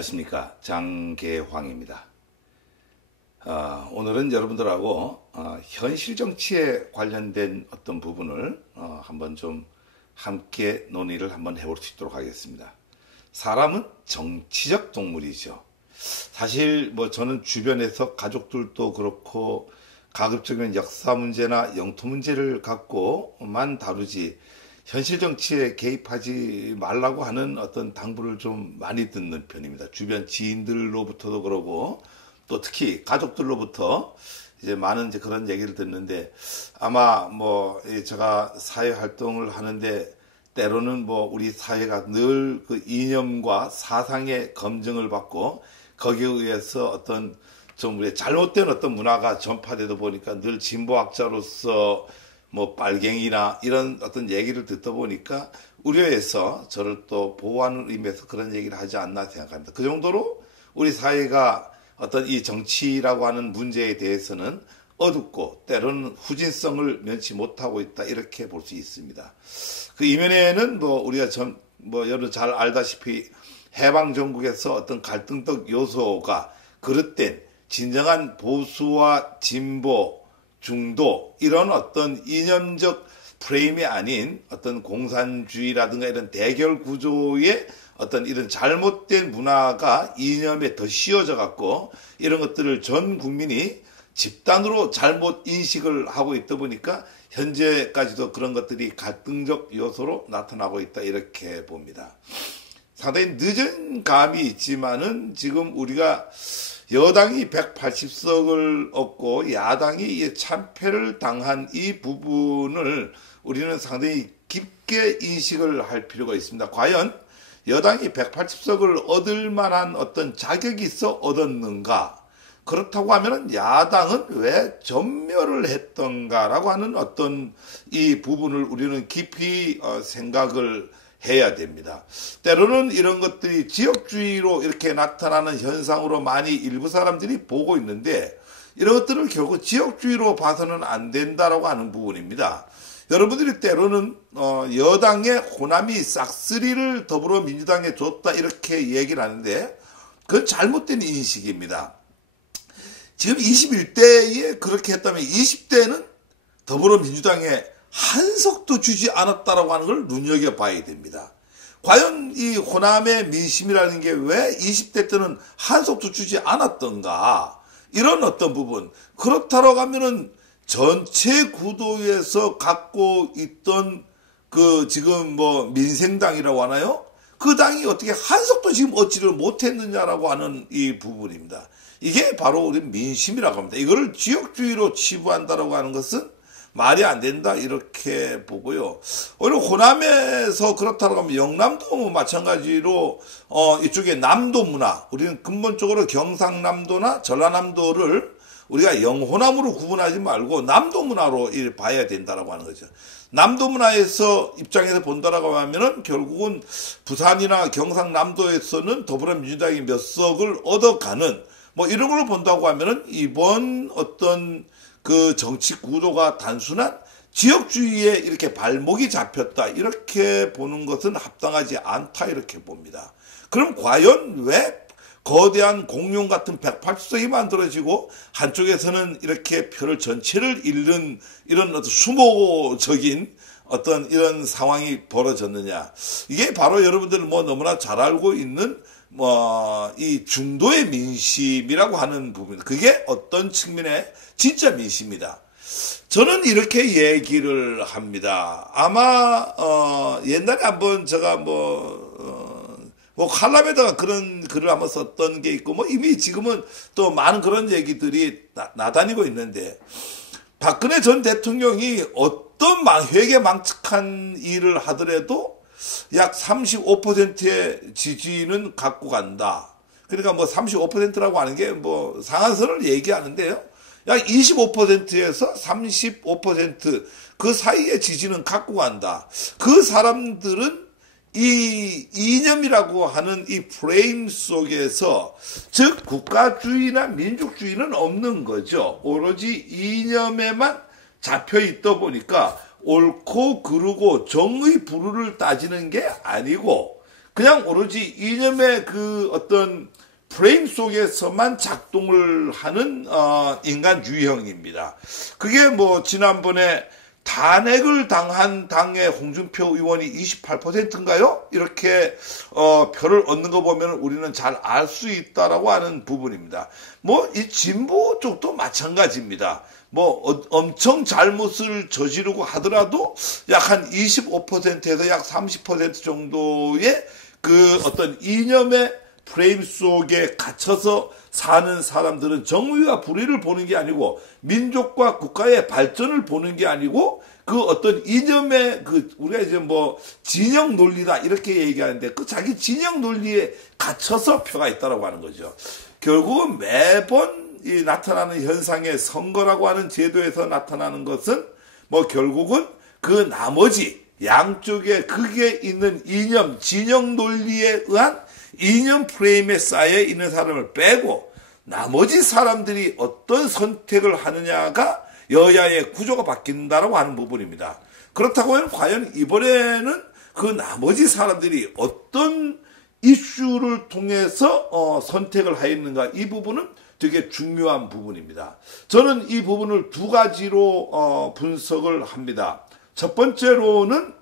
안녕하십니까, 장계황입니다. 오늘은 여러분들하고 현실 정치에 관련된 어떤 부분을 한번 좀 함께 논의를 한번 해볼 수 있도록 하겠습니다. 사람은 정치적 동물이죠. 사실 저는 주변에서 가족들도 그렇고 가급적이면 역사 문제나 영토 문제를 갖고만 다루지 현실 정치에 개입하지 말라고 하는 어떤 당부를 좀 많이 듣는 편입니다. 주변 지인들로부터도 그러고 또 특히 가족들로부터 이제 많은 그런 얘기를 듣는데, 아마 제가 사회 활동을 하는데 때로는 우리 사회가 늘 그 이념과 사상의 검증을 받고 거기에 의해서 어떤 좀 우리 잘못된 어떤 문화가 전파되다 보니까 늘 진보학자로서 빨갱이나 이런 어떤 얘기를 듣다 보니까 우려해서 저를 또 보호하는 의미에서 그런 얘기를 하지 않나 생각합니다. 그 정도로 우리 사회가 어떤 이 정치라고 하는 문제에 대해서는 어둡고 때로는 후진성을 면치 못하고 있다, 이렇게 볼 수 있습니다. 그 이면에는 우리가 여러분 잘 알다시피 해방 전국에서 어떤 갈등적 요소가 그릇된 진정한 보수와 진보, 중도, 이런 어떤 이념적 프레임이 아닌 어떤 공산주의라든가 이런 대결 구조의 어떤 이런 잘못된 문화가 이념에 더 씌워져 갖고 이런 것들을 전 국민이 집단으로 잘못 인식을 하고 있다 보니까 현재까지도 그런 것들이 갈등적 요소로 나타나고 있다, 이렇게 봅니다. 상당히 늦은 감이 있지만은 지금 우리가 여당이 180석을 얻고 야당이 참패를 당한 이 부분을 우리는 상당히 깊게 인식을 할 필요가 있습니다. 과연 여당이 180석을 얻을 만한 어떤 자격이 있어 얻었는가? 그렇다고 하면 야당은 왜 전멸을 했던가라고 하는 어떤 이 부분을 우리는 깊이 생각을 해야 됩니다. 때로는 이런 것들이 지역주의로 이렇게 나타나는 현상으로 많이 일부 사람들이 보고 있는데, 이런 것들을 결국 지역주의로 봐서는 안 된다라고 하는 부분입니다. 여러분들이 때로는 여당의 호남이 싹쓸이를 더불어민주당에 줬다, 이렇게 얘기를 하는데 그건 잘못된 인식입니다. 지금 21대에 그렇게 했다면 20대는 더불어민주당에 한 석도 주지 않았다라고 하는 걸 눈여겨봐야 됩니다. 과연 이 호남의 민심이라는 게 왜 20대 때는 한 석도 주지 않았던가, 이런 어떤 부분. 그렇다라고 하면은 전체 구도에서 갖고 있던 지금 민생당이라고 하나요? 그 당이 어떻게 한 석도 지금 얻지를 못했느냐라고 하는 이 부분입니다. 이게 바로 우리 민심이라고 합니다. 이거를 지역주의로 치부한다라고 하는 것은 말이 안 된다, 이렇게 보고요. 오히려 호남에서 그렇다고 하면 영남도 마찬가지로 이쪽에 남도 문화, 우리는 근본적으로 경상남도나 전라남도를 우리가 영호남으로 구분하지 말고 남도 문화로 봐야 된다라고 하는 거죠. 남도 문화에서 입장에서 본다라고 하면은 결국은 부산이나 경상남도에서는 더불어민주당이 몇 석을 얻어가는 이런 걸로 본다고 하면은 이번 어떤 그 정치 구도가 단순한 지역주의에 이렇게 발목이 잡혔다, 이렇게 보는 것은 합당하지 않다, 이렇게 봅니다. 그럼 과연 왜 거대한 공룡 같은 180석이 만들어지고 한쪽에서는 이렇게 표를 전체를 잃는 이런 어떤 수모적인 어떤 이런 상황이 벌어졌느냐? 이게 바로 여러분들 너무나 잘 알고 있는 이 중도의 민심이라고 하는 부분. 그게 어떤 측면의 진짜 민심이다. 저는 이렇게 얘기를 합니다. 아마 옛날에 한번 제가 칼럼에다가 그런 글을 한번 썼던 게 있고 이미 지금은 또 많은 그런 얘기들이 나다니고 있는데, 박근혜 전 대통령이 어떤 회계망측한 일을 하더라도 약 35%의 지지는 갖고 간다. 그러니까 35%라고 하는 게 상한선을 얘기하는데요. 약 25%에서 35% 그 사이의 지지는 갖고 간다. 그 사람들은 이 이념이라고 하는 이 프레임 속에서, 즉 국가주의나 민족주의는 없는 거죠. 오로지 이념에만 잡혀 있다 보니까 옳고 그르고 정의 불우를 따지는 게 아니고 그냥 오로지 이념의 그 어떤 프레임 속에서만 작동을 하는 인간 유형입니다. 그게 뭐 지난번에 탄핵을 당한 당의 홍준표 의원이 28%인가요? 이렇게 표를 얻는 거 보면 우리는 잘 알 수 있다라고 하는 부분입니다. 뭐 이 진보 쪽도 마찬가지입니다. 뭐 엄청 잘못을 저지르고 하더라도 약 한 25%에서 약 30% 정도의 그 어떤 이념의 프레임 속에 갇혀서 사는 사람들은 정의와 불의를 보는 게 아니고 민족과 국가의 발전을 보는 게 아니고 그 어떤 이념의 그 우리가 이제 뭐 진영 논리다 이렇게 얘기하는데 그 자기 진영 논리에 갇혀서 표가 있다라고 하는 거죠. 결국은 매번 이 나타나는 현상의 선거라고 하는 제도에서 나타나는 것은 뭐 결국은 그 나머지 양쪽에 극에 있는 이념, 진영 논리에 의한 이념 프레임에 쌓여 있는 사람을 빼고 나머지 사람들이 어떤 선택을 하느냐가 여야의 구조가 바뀐다라고 하는 부분입니다. 그렇다고 하면 과연 이번에는 그 나머지 사람들이 어떤 이슈를 통해서 선택을 하였는가 이 부분은 되게 중요한 부분입니다. 저는 이 부분을 두 가지로 분석을 합니다. 첫 번째로는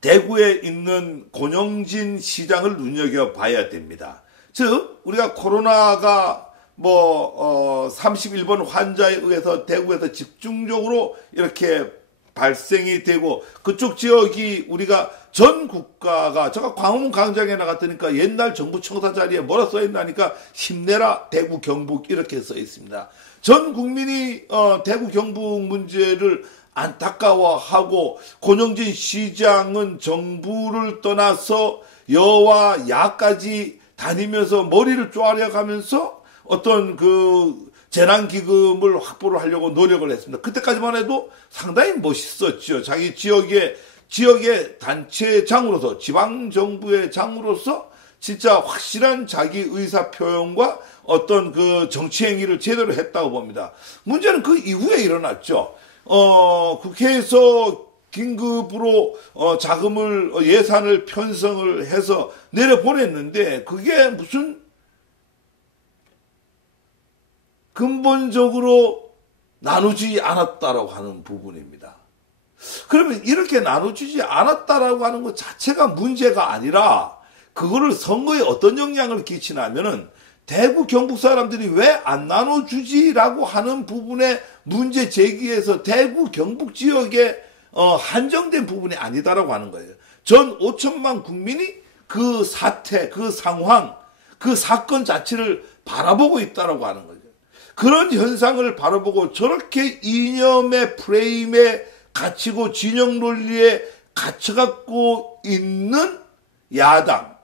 대구에 있는 권영진 시장을 눈여겨봐야 됩니다. 즉 우리가 코로나가 31번 환자에 의해서 대구에서 집중적으로 이렇게 발생이 되고 그쪽 지역이 우리가 전 국가가 제가 광화문 광장에 나갔더니까 옛날 정부 청사 자리에 뭐라 써 있나니까 힘내라 대구 경북 이렇게 써 있습니다. 전 국민이 대구 경북 문제를 안타까워하고 권영진 시장은 정부를 떠나서 여와 야까지 다니면서 머리를 쪼아려가면서 어떤 그 재난기금을 확보를 하려고 노력을 했습니다. 그때까지만 해도 상당히 멋있었죠. 자기 지역의 단체장으로서 지방정부의 장으로서 진짜 확실한 자기 의사표현과 어떤 그 정치행위를 제대로 했다고 봅니다. 문제는 그 이후에 일어났죠. 국회에서 긴급으로 자금을 예산을 편성을 해서 내려보냈는데 그게 무슨 근본적으로 나누지 않았다라고 하는 부분입니다. 그러면 이렇게 나눠주지 않았다라고 하는 것 자체가 문제가 아니라 그거를 선거에 어떤 영향을 끼치냐면은 대구 경북 사람들이 왜 안 나눠주지라고 하는 부분에 문제 제기해서 대구 경북 지역에 한정된 부분이 아니다라고 하는 거예요. 전 5천만 국민이 그 사태, 그 상황, 그 사건 자체를 바라보고 있다라고 하는 거죠. 그런 현상을 바라보고 저렇게 이념의 프레임에 갇히고 진영 논리에 갇혀갖고 있는 야당,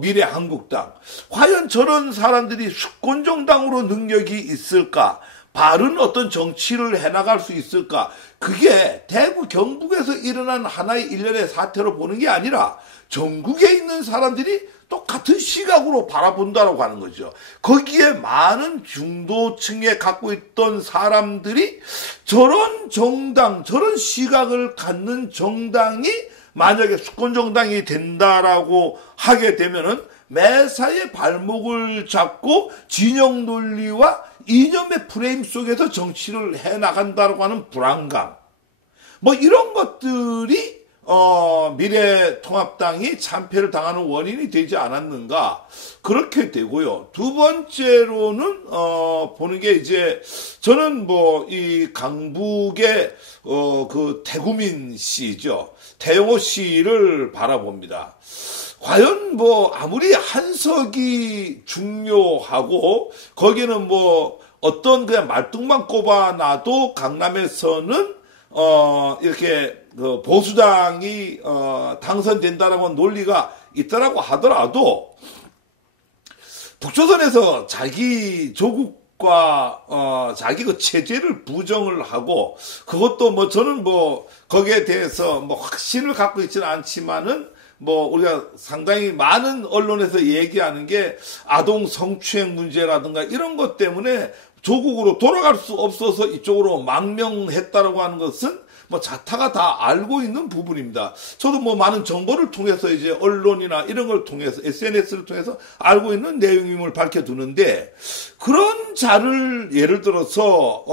미래한국당. 과연 저런 사람들이 수권정당으로 능력이 있을까? 바른 어떤 정치를 해나갈 수 있을까? 그게 대구 경북에서 일어난 하나의 일련의 사태로 보는 게 아니라 전국에 있는 사람들이 똑같은 시각으로 바라본다라고 하는 거죠. 거기에 많은 중도층에 갖고 있던 사람들이 저런 정당, 저런 시각을 갖는 정당이 만약에 수권정당이 된다라고 하게 되면은 매사에 발목을 잡고 진영 논리와 이념의 프레임 속에서 정치를 해나간다라고 하는 불안감. 이런 것들이 미래통합당이 참패를 당하는 원인이 되지 않았는가 그렇게 되고요. 두 번째로는 보는 게 이제 저는 이 강북의 그 태구민 씨죠. 태영호 씨를 바라봅니다. 과연 아무리 한석이 중요하고 거기는 어떤 그냥 말뚝만 꼽아놔도 강남에서는 이렇게 그 보수당이 당선된다라는 논리가 있다라고 하더라도 북조선에서 자기 조국과 자기 그 체제를 부정을 하고 그것도 저는 거기에 대해서 확신을 갖고 있지는 않지만은 우리가 상당히 많은 언론에서 얘기하는 게 아동 성추행 문제라든가 이런 것 때문에 조국으로 돌아갈 수 없어서 이쪽으로 망명했다라고 하는 것은 뭐 자타가 다 알고 있는 부분입니다. 저도 뭐 많은 정보를 통해서 이제 언론이나 이런 걸 통해서 SNS를 통해서 알고 있는 내용임을 밝혀두는데, 그런 자를 예를 들어서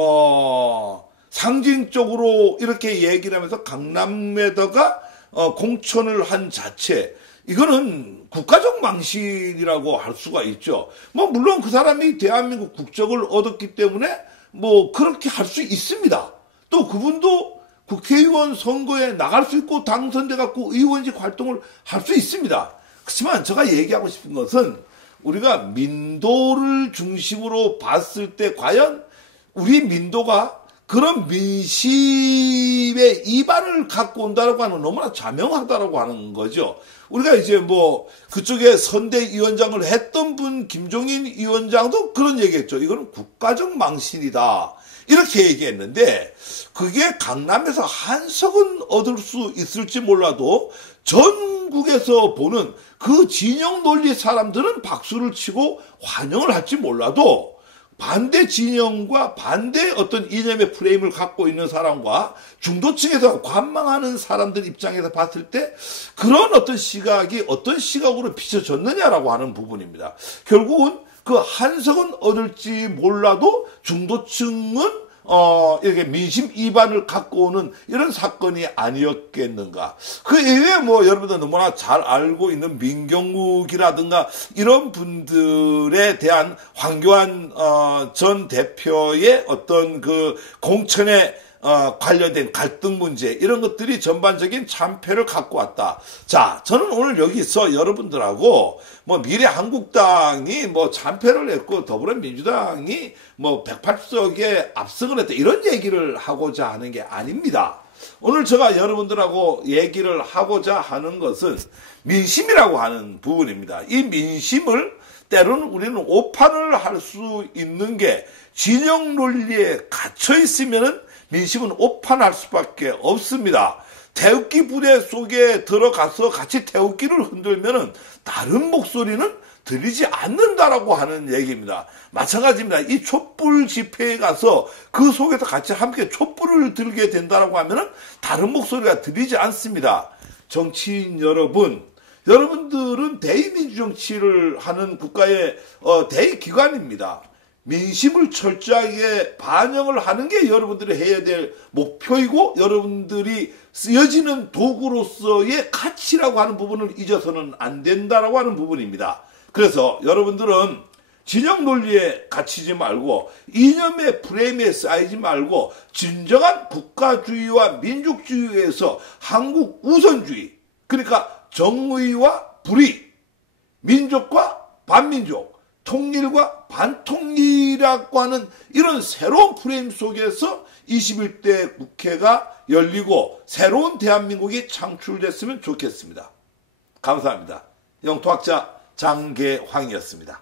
상징적으로 이렇게 얘기를 하면서 강남에다가 공천을 한 자체, 이거는 국가적 망신이라고 할 수가 있죠. 뭐 물론 그 사람이 대한민국 국적을 얻었기 때문에 뭐 그렇게 할 수 있습니다. 또 그분도 국회의원 선거에 나갈 수 있고 당선돼 갖고 의원직 활동을 할 수 있습니다. 그렇지만 제가 얘기하고 싶은 것은, 우리가 민도를 중심으로 봤을 때 과연 우리 민도가 그런 민심의 이반을 갖고 온다라고 하는, 너무나 자명하다라고 하는 거죠. 우리가 이제 뭐 그쪽에 선대위원장을 했던 분 김종인 위원장도 그런 얘기했죠. 이거는 국가적 망신이다, 이렇게 얘기했는데, 그게 강남에서 한석은 얻을 수 있을지 몰라도 전국에서 보는 그 진영 논리 사람들은 박수를 치고 환영을 할지 몰라도, 반대 진영과 반대 어떤 이념의 프레임을 갖고 있는 사람과 중도층에서 관망하는 사람들 입장에서 봤을 때 그런 어떤 시각이 어떤 시각으로 비춰졌느냐라고 하는 부분입니다. 결국은 그 한석은 얻을지 몰라도 중도층은 이렇게 민심 이반을 갖고 오는 이런 사건이 아니었겠는가. 그 이외에 뭐 여러분들 너무나 잘 알고 있는 민경욱이라든가 이런 분들에 대한 황교안 전 대표의 어떤 그 공천에 관련된 갈등 문제, 이런 것들이 전반적인 참패를 갖고 왔다. 자, 저는 오늘 여기서 여러분들하고 뭐 미래한국당이 뭐 참패를 했고 더불어민주당이 뭐 180석에 압승을 했다, 이런 얘기를 하고자 하는 게 아닙니다. 오늘 제가 여러분들하고 얘기를 하고자 하는 것은 민심이라고 하는 부분입니다. 이 민심을 때로는 우리는 오판을 할 수 있는 게, 진영 논리에 갇혀 있으면은 민심은 오판할 수밖에 없습니다. 태극기 부대 속에 들어가서 같이 태극기를 흔들면은 다른 목소리는 들리지 않는다라고 하는 얘기입니다. 마찬가지입니다. 이 촛불 집회에 가서 그 속에서 같이 함께 촛불을 들게 된다라고 하면은 다른 목소리가 들리지 않습니다. 정치인 여러분, 여러분들은 대의민주정치를 하는 국가의 대의기관입니다. 민심을 철저하게 반영을 하는 게 여러분들이 해야 될 목표이고, 여러분들이 쓰여지는 도구로서의 가치라고 하는 부분을 잊어서는 안 된다라고 하는 부분입니다. 그래서 여러분들은 진영 논리에 갇히지 말고 이념의 프레임에 쌓이지 말고 진정한 국가주의와 민족주의에서 한국 우선주의, 그러니까 정의와 불의, 민족과 반민족, 통일과 반통일이라고 하는 이런 새로운 프레임 속에서 21대 국회가 열리고 새로운 대한민국이 창출됐으면 좋겠습니다. 감사합니다. 영토학자 장계황이었습니다.